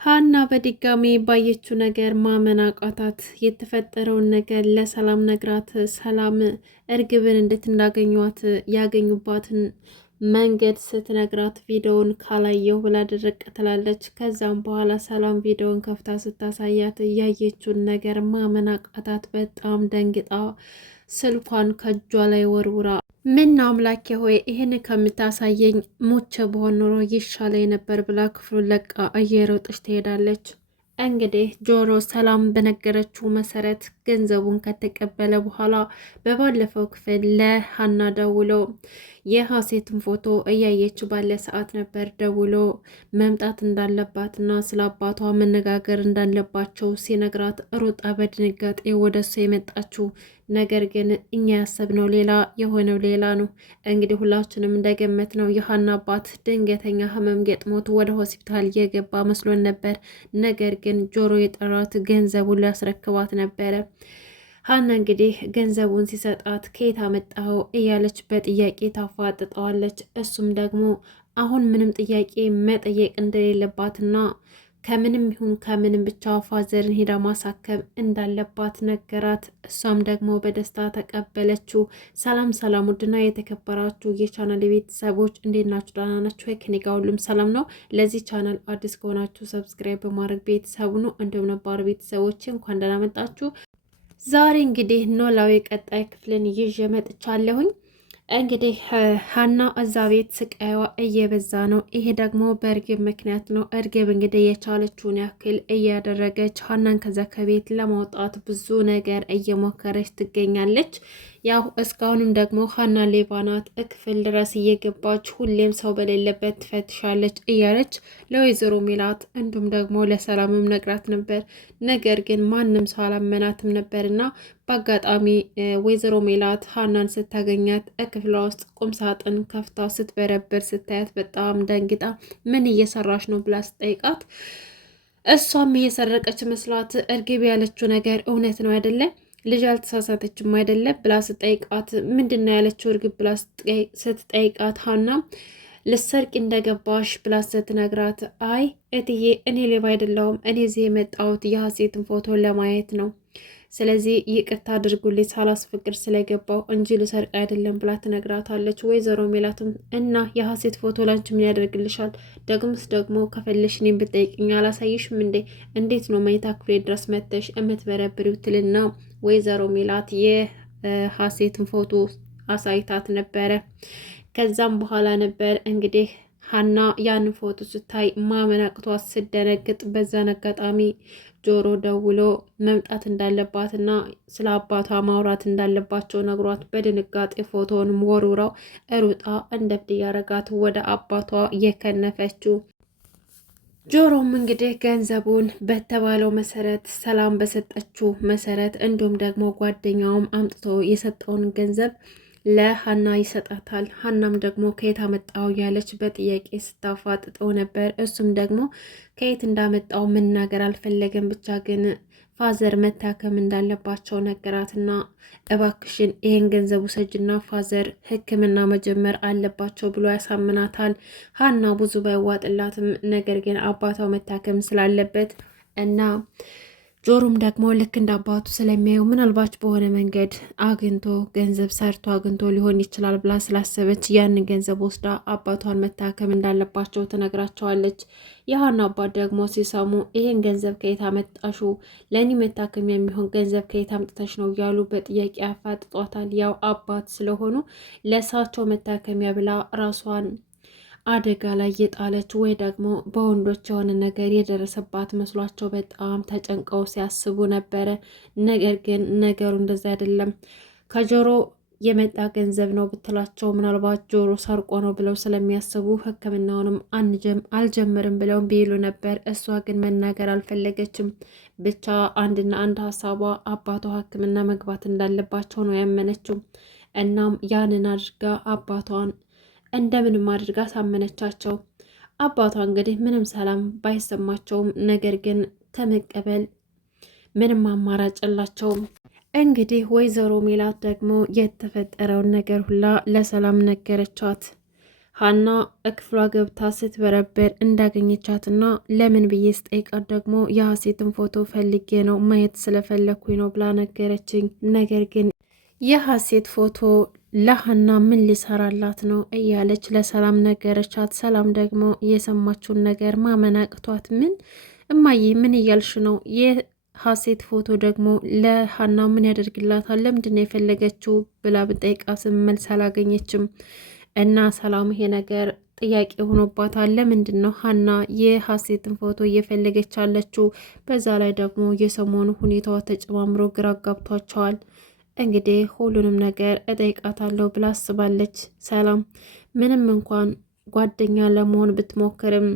ሀና በድጋሚ ባየችው ነገር ማመን አቃታት። የተፈጠረውን ነገር ለሰላም ነግራት ሰላም እርግብን እንዴት እንዳገኟት ያገኙባትን መንገድ ስትነግራት ቪዲዮውን ካላየሁ ብላ ድርቅ ትላለች። ከዛም በኋላ ሰላም ቪዲዮውን ከፍታ ስታሳያት ያየችውን ነገር ማመን አቃታት። በጣም ደንግጣ ስልኳን ከእጇ ላይ ወርውራ ምን አምላኬ ሆይ ይህን ከምታሳየኝ ሞቼ በሆን ኖሮ ይሻለኝ ነበር ብላ ክፍሉን ለቃ እየሮጠች ትሄዳለች። እንግዲህ ጆሮ ሰላም በነገረችው መሰረት ገንዘቡን ከተቀበለ በኋላ በባለፈው ክፍል ለሀና ደውሎ የሀሴትን ፎቶ እያየች ባለ ሰዓት ነበር ደውሎ መምጣት እንዳለባትና ስለ አባቷ መነጋገር እንዳለባቸው ሲነግራት ሩጣ በድንጋጤ ወደሱ የመጣችው። ነገር ግን እኛ ያሰብነው ሌላ የሆነው ሌላ ነው። እንግዲህ ሁላችንም እንደገመት ነው የሀና አባት ድንገተኛ ህመም ገጥሞት ወደ ሆስፒታል እየገባ መስሎን ነበር። ነገር ግን ጆሮ የጠራት ገንዘቡን ሊያስረክባት ነበረ። ሀና እንግዲህ ገንዘቡን ሲሰጣት ከየት አመጣኸው እያለች በጥያቄ ታፋጥጠዋለች። እሱም ደግሞ አሁን ምንም ጥያቄ መጠየቅ እንደሌለባትና ከምንም ይሁን ከምንም ብቻ ፋዘርን ሄዳ ማሳከም እንዳለባት ነገራት። እሷም ደግሞ በደስታ ተቀበለችው። ሰላም ሰላም! ውድና የተከበራችሁ የቻናል ቤተሰቦች እንዴት ናችሁ? ደህና ናችሁ ወይ? ከኔ ጋር ሁሉም ሰላም ነው። ለዚህ ቻናል አዲስ ከሆናችሁ ሰብስክራይብ በማድረግ ቤተሰቡ ነው። እንዲሁም ነባር ቤተሰቦች እንኳን ደህና መጣችሁ። ዛሬ እንግዲህ ኖላዊ ቀጣይ ክፍልን ይዤ መጥቻለሁኝ። እንግዲህ ሀና እዛ ቤት ስቃይዋ እየበዛ ነው። ይሄ ደግሞ በእርግብ ምክንያት ነው። እርግብ እንግዲህ የቻለችውን ያክል እያደረገች ሀናን ከዛ ከቤት ለማውጣት ብዙ ነገር እየሞከረች ትገኛለች። ያው እስካሁንም ደግሞ ሀና ሌባ ናት፣ ክፍል ድረስ እየገባች ሁሌም ሰው በሌለበት ትፈትሻለች እያለች ለወይዘሮ ሜላት እንዲሁም ደግሞ ለሰላምም ነግራት ነበር። ነገር ግን ማንም ሰው አላመናትም ነበርና በአጋጣሚ ወይዘሮ ሜላት ሀናን ስታገኛት ክፍሏ ውስጥ ቁም ሳጥን ከፍታ ስትበረብር ስታያት በጣም ደንግጣ ምን እየሰራች ነው ብላ ስጠይቃት እሷም እየሰረቀች መስላት እርግብ ያለችው ነገር እውነት ነው አይደለም ልጅ አልተሳሳተችም አይደለም ብላ ስጠይቃት ምንድን ነው ያለችው እርግብ ብላ ስትጠይቃት ሀና ልሰርቅ እንደገባሽ ብላ ስትነግራት አይ እትዬ እኔ ሌባ አይደለሁም እኔ እዚህ የመጣሁት የሀሴትን ፎቶ ለማየት ነው ስለዚህ ይቅርታ አድርጉልኝ ሳላስፈቅድ ስለገባው እንጂ ልሰርቅ አይደለም ብላ ትነግራታለች። ወይዘሮ ሜላትም እና የሀሴት ፎቶ ላንቺ ምን ያደርግልሻል? ደግሞስ ደግሞ ከፈለሽ እኔን ብትጠይቅኝ አላሳይሽም እንዴ? እንዴት ነው መኝታ ክፍሌ ድረስ መተሽ እምትበረብሪው? ትልና ወይዘሮ ሜላት የሀሴትን ፎቶ አሳይታት ነበረ። ከዛም በኋላ ነበር እንግዲህ ሀና ያን ፎቶ ስታይ ማመን አቅቷት ስደነግጥ በዛን አጋጣሚ ጆሮ ደውሎ መምጣት እንዳለባትና ስለ አባቷ ማውራት እንዳለባቸው ነግሯት በድንጋጤ ፎቶውን ወርውራው ሩጣ እንደ እብድ ያረጋት ወደ አባቷ የከነፈችው። ጆሮም እንግዲህ ገንዘቡን በተባለው መሰረት ሰላም በሰጠችው መሰረት እንዲሁም ደግሞ ጓደኛውም አምጥቶ የሰጠውን ገንዘብ ለሀና ይሰጣታል። ሀናም ደግሞ ከየት አመጣው ያለች በጥያቄ ስታፋጥጠው ነበር። እሱም ደግሞ ከየት እንዳመጣው መናገር አልፈለገም። ብቻ ግን ፋዘር መታከም እንዳለባቸው ነገራትና እባክሽን ይሄን ገንዘቡ ሰጅና ፋዘር ሕክምና መጀመር አለባቸው ብሎ ያሳምናታል። ሀና ብዙ ባይዋጥላትም ነገር ግን አባቷ መታከም ስላለበት እና ጆሮም ደግሞ ልክ እንደ አባቱ ስለሚያየው ምናልባት በሆነ መንገድ አግኝቶ ገንዘብ ሰርቶ አግኝቶ ሊሆን ይችላል ብላ ስላሰበች ያንን ገንዘብ ወስዳ አባቷን መታከም እንዳለባቸው ትነግራቸዋለች። የሀና አባት ደግሞ ሲሰሙ ይሄን ገንዘብ ከየት አመጣሹ? ለእኔ መታከም የሚሆን ገንዘብ ከየት አምጥተሽ ነው እያሉ በጥያቄ ያፋጥጧታል። ያው አባት ስለሆኑ ለእሳቸው መታከሚያ ብላ ራሷን አደጋ ላይ የጣለች ወይ ደግሞ በወንዶች የሆነ ነገር የደረሰባት መስሏቸው በጣም ተጨንቀው ሲያስቡ ነበረ። ነገር ግን ነገሩ እንደዛ አይደለም። ከጆሮ የመጣ ገንዘብ ነው ብትላቸው ምናልባት ጆሮ ሰርቆ ነው ብለው ስለሚያስቡ ሕክምናውንም አልጀምርም ብለው ቢሉ ነበር። እሷ ግን መናገር አልፈለገችም። ብቻ አንድና አንድ ሀሳቧ አባቷ ሕክምና መግባት እንዳለባቸው ነው ያመነችው። እናም ያንን አድርጋ አባቷን እንደምንም አድርጋ ሳመነቻቸው። አባቷ እንግዲህ ምንም ሰላም ባይሰማቸውም ነገር ግን ከመቀበል ምንም አማራጭ የላቸውም። እንግዲህ ወይዘሮ ሜላት ደግሞ የተፈጠረውን ነገር ሁላ ለሰላም ነገረቻት። ሀና ክፍሏ ገብታ ስትበረበር እንዳገኘቻትና ለምን ብዬ ስጠይቃት ደግሞ የሀሴትን ፎቶ ፈልጌ ነው ማየት ስለፈለግኩኝ ነው ብላ ነገረችኝ። ነገር ግን የሀሴት ፎቶ ለሀና ምን ሊሰራላት ነው እያለች ለሰላም ነገረቻት። ሰላም ደግሞ የሰማችውን ነገር ማመን አቅቷት ምን እማዬ ምን እያልሽ ነው? የሀሴት ፎቶ ደግሞ ለሀና ምን ያደርግላታል? ለምንድን ነው የፈለገችው ብላ ብጠይቃትም መልስ አላገኘችም። እና ሰላም ይሄ ነገር ጥያቄ ሆኖባታል። ለምንድን ነው ሀና የሀሴትን ፎቶ እየፈለገች አለችው? በዛ ላይ ደግሞ የሰሞኑ ሁኔታዋ ተጨማምሮ ግራ ጋብቷቸዋል። እንግዲህ ሁሉንም ነገር እጠይቃታለሁ ብላ አስባለች። ሰላም ምንም እንኳን ጓደኛ ለመሆን ብትሞክርም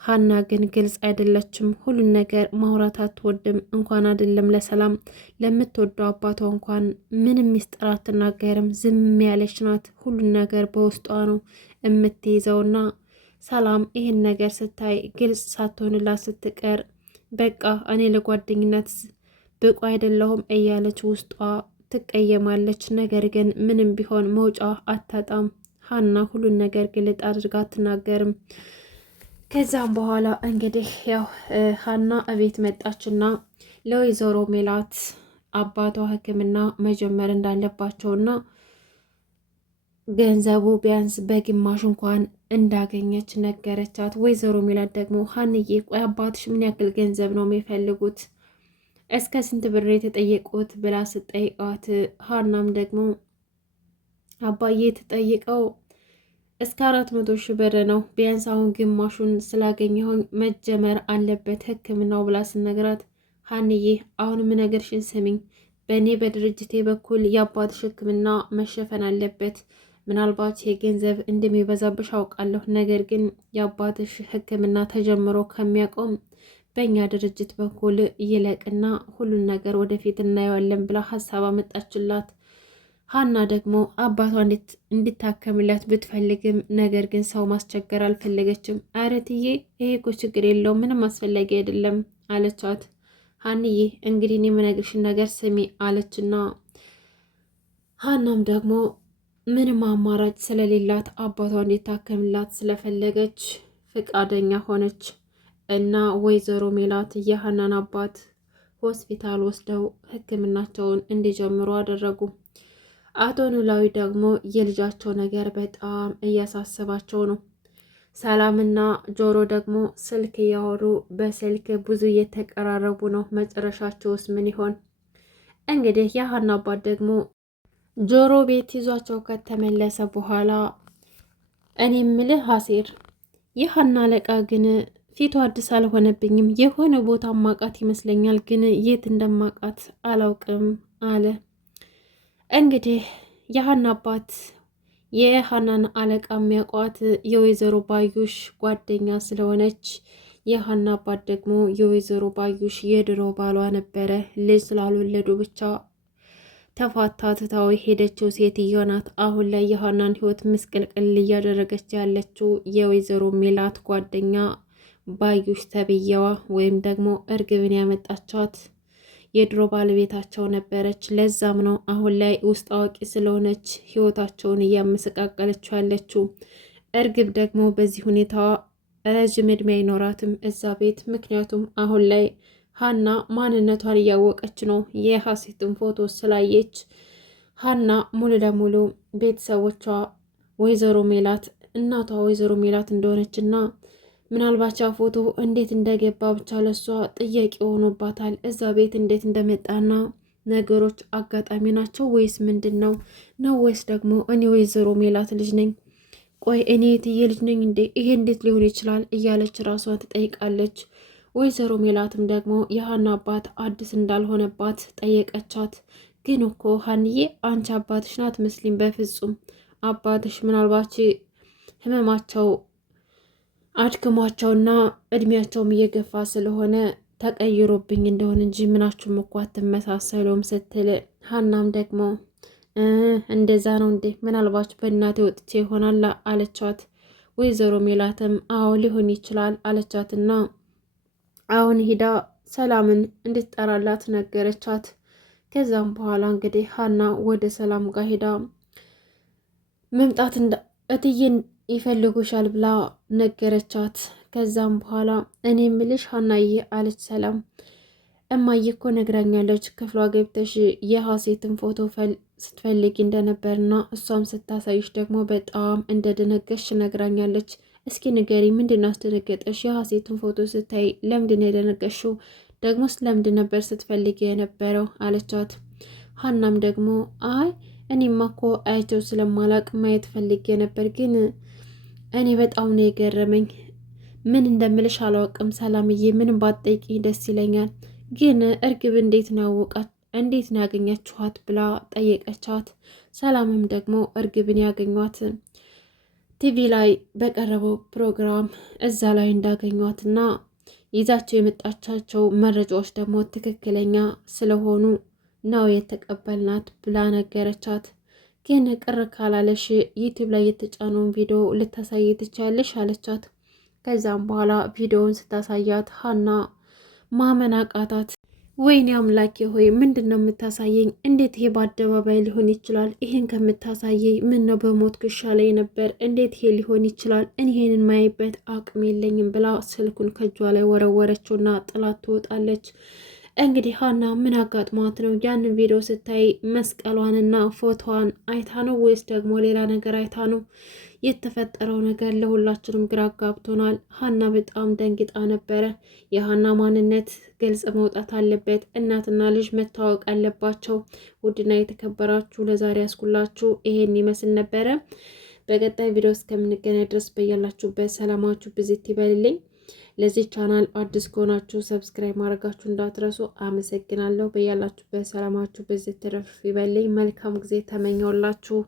ሀና ግን ግልጽ አይደለችም። ሁሉን ነገር ማውራት አትወድም። እንኳን አይደለም ለሰላም ለምትወደው አባቷ እንኳን ምንም ሚስጥር አትናገርም። ዝም ያለች ናት። ሁሉን ነገር በውስጧ ነው የምትይዘውና ሰላም ይህን ነገር ስታይ ግልጽ ሳትሆንላት ስትቀር በቃ እኔ ለጓደኝነት ብቁ አይደለሁም እያለች ውስጧ ትቀየማለች። ነገር ግን ምንም ቢሆን መውጫ አታጣም። ሀና ሁሉን ነገር ግልጥ አድርጋ አትናገርም። ከዛም በኋላ እንግዲህ ያው ሀና እቤት መጣችና ለወይዘሮ ሜላት አባቷ ሕክምና መጀመር እንዳለባቸውና ገንዘቡ ቢያንስ በግማሽ እንኳን እንዳገኘች ነገረቻት። ወይዘሮ ሜላት ደግሞ ሀንዬ ቆይ አባትሽ ምን ያክል ገንዘብ ነው የሚፈልጉት? እስከ ስንት ብር የተጠየቁት ብላ ስጠይቃት ሀናም ደግሞ አባዬ የተጠየቀው እስከ 400 ሺህ ብር ነው። ቢያንስ አሁን ግማሹን ስላገኘሁኝ መጀመር አለበት ሕክምናው ብላ ስነግራት ሀንዬ አሁን ምነገርሽን ስሚኝ፣ በእኔ በድርጅቴ በኩል የአባትሽ ሕክምና መሸፈን አለበት። ምናልባት የገንዘብ እንደሚበዛብሽ አውቃለሁ። ነገር ግን የአባትሽ ሕክምና ተጀምሮ ከሚያቆም በእኛ ድርጅት በኩል ይለቅና ሁሉን ነገር ወደፊት እናየዋለን ብላ ሀሳብ አመጣችላት። ሀና ደግሞ አባቷ እንዲታከምላት ብትፈልግም ነገር ግን ሰው ማስቸገር አልፈለገችም። አረትዬ ይሄ እኮ ችግር የለውም ምንም አስፈላጊ አይደለም አለቻት። ሀንዬ እንግዲህ እኔ የምነግርሽን ነገር ስሚ አለችና ሀናም ደግሞ ምንም አማራጭ ስለሌላት አባቷ እንዲታከምላት ስለፈለገች ፍቃደኛ ሆነች እና ወይዘሮ ሜላት የሀናን አባት ሆስፒታል ወስደው ሕክምናቸውን እንዲጀምሩ አደረጉ። አቶ ኖላዊ ደግሞ የልጃቸው ነገር በጣም እያሳሰባቸው ነው። ሰላምና ጆሮ ደግሞ ስልክ እያወሩ በስልክ ብዙ እየተቀራረቡ ነው። መጨረሻቸውስ ምን ይሆን? እንግዲህ የሀና አባት ደግሞ ጆሮ ቤት ይዟቸው ከተመለሰ በኋላ እኔ ምልህ አሴር የሀና አለቃ ግን ፊቱ አዲስ አልሆነብኝም። የሆነ ቦታ ማቃት ይመስለኛል፣ ግን የት እንደማቃት አላውቅም አለ። እንግዲህ የሀና አባት የሀናን አለቃ የሚያውቋት የወይዘሮ ባዩሽ ጓደኛ ስለሆነች የሀና አባት ደግሞ የወይዘሮ ባዩሽ የድሮ ባሏ ነበረ። ልጅ ስላልወለዱ ብቻ ተፋታ ትታው ሄደችው ሴትዮ ናት። አሁን ላይ የሀናን ሕይወት ምስቅልቅል እያደረገች ያለችው የወይዘሮ ሜላት ጓደኛ ባዩሽ ተብዬዋ ወይም ደግሞ እርግብን ያመጣቻት የድሮ ባለቤታቸው ነበረች። ለዛም ነው አሁን ላይ ውስጥ አዋቂ ስለሆነች ሕይወታቸውን እያመሰቃቀለችው ያለችው። እርግብ ደግሞ በዚህ ሁኔታ ረዥም ዕድሜ አይኖራትም እዛ ቤት። ምክንያቱም አሁን ላይ ሀና ማንነቷን እያወቀች ነው። የሀሴትን ፎቶ ስላየች ሀና ሙሉ ለሙሉ ቤተሰቦቿ ወይዘሮ ሜላት እናቷ ወይዘሮ ሜላት እንደሆነች እና ምናልባት ያ ፎቶ እንዴት እንደገባ ብቻ ለሷ ጥያቄ ሆኖባታል። እዛ ቤት እንዴት እንደመጣና ነገሮች አጋጣሚ ናቸው ወይስ ምንድን ነው ወይስ ደግሞ እኔ ወይዘሮ ሜላት ልጅ ነኝ? ቆይ እኔ የትዬ ልጅ ነኝ እንዴ? ይሄ እንዴት ሊሆን ይችላል? እያለች ራሷን ትጠይቃለች። ወይዘሮ ሜላትም ደግሞ የሀና አባት አዲስ እንዳልሆነባት ጠየቀቻት። ግን እኮ ሀንዬ አንቺ አባትሽ ናት መስሊም። በፍጹም አባትሽ ምናልባት ህመማቸው አድክሟቸውና እድሜያቸውም እየገፋ ስለሆነ ተቀይሮብኝ እንደሆን እንጂ ምናችሁም እኮ አትመሳሰሉም ስትል ሀናም ደግሞ እንደዛ ነው እንዴ? ምናልባት በእናቴ ወጥቼ ይሆናል አለቻት። ወይዘሮ ሜላትም አዎ ሊሆን ይችላል አለቻትና አሁን ሂዳ ሰላምን እንድትጠራላት ነገረቻት። ከዛም በኋላ እንግዲህ ሀና ወደ ሰላም ጋር ሂዳ መምጣት እትዬ ይፈልጉሻል ብላ ነገረቻት። ከዛም በኋላ እኔ ምልሽ ሀናዬ አለች ሰላም። እማዬ እኮ ነግራኛለች ክፍሏ ገብተሽ የሀሴትን ፎቶ ስትፈልጊ እንደነበርና እሷም ስታሳይሽ ደግሞ በጣም እንደደነገሽ ነግራኛለች። እስኪ ንገሪ ምንድን ነው አስደነገጠሽ? የሀሴትን ፎቶ ስታይ ለምንድን የደነገሽው? ደግሞስ ለምንድን ነበር ስትፈልጊ የነበረው አለቻት። ሀናም ደግሞ አይ እኔማ እኮ አይቼው ስለማላቅ ማየት ፈልጌ ነበር፣ ግን እኔ በጣም ነው የገረመኝ። ምን እንደምልሽ አላውቅም ሰላምዬ፣ ምንም ባትጠይቂኝ ደስ ይለኛል። ግን እርግብ እንዴት ነው ያወቃት? እንዴት ነው ያገኛችኋት ብላ ጠየቀቻት። ሰላምም ደግሞ እርግብን ያገኟት ቲቪ ላይ በቀረበው ፕሮግራም እዛ ላይ እንዳገኟትና ይዛቸው የመጣቻቸው መረጃዎች ደግሞ ትክክለኛ ስለሆኑ ነው የተቀበልናት ብላ ነገረቻት። ግን ቅር ካላለሽ ዩቲዩብ ላይ የተጫነውን ቪዲዮ ልታሳይ ትችያለሽ አለቻት። ከዛም በኋላ ቪዲዮውን ስታሳያት ሀና ማመን አቃታት። ወይኔ አምላኬ ሆይ ምንድን ነው የምታሳየኝ? እንዴት ይሄ በአደባባይ ሊሆን ይችላል? ይሄን ከምታሳየኝ ምን ነው በሞት ግሻ ላይ ነበር። እንዴት ይሄ ሊሆን ይችላል? ይሄንን ማይበት አቅም የለኝም ብላ ስልኩን ከእጇ ላይ ወረወረችውና ጥላት ትወጣለች። እንግዲህ ሀና ምን አጋጥሟት ነው? ያንን ቪዲዮ ስታይ መስቀሏንና ፎቶዋን አይታ ነው ወይስ ደግሞ ሌላ ነገር አይታ ነው? የተፈጠረው ነገር ለሁላችንም ግራ አጋብቶናል። ሀና በጣም ደንግጣ ነበረ። የሀና ማንነት ግልጽ መውጣት አለበት። እናትና ልጅ መታወቅ አለባቸው። ውድና የተከበራችሁ ለዛሬ ያስኩላችሁ ይሄን ይመስል ነበረ። በቀጣይ ቪዲዮ እስከምንገናኝ ድረስ በያላችሁበት ሰላማችሁ ብዝት ይበልልኝ። ለዚህ ቻናል አዲስ ከሆናችሁ ሰብስክራይብ ማድረጋችሁ እንዳትረሱ። አመሰግናለሁ። በያላችሁበት ሰላማችሁ ብዝት ትረፍ ይበልኝ። መልካም ጊዜ ተመኘውላችሁ።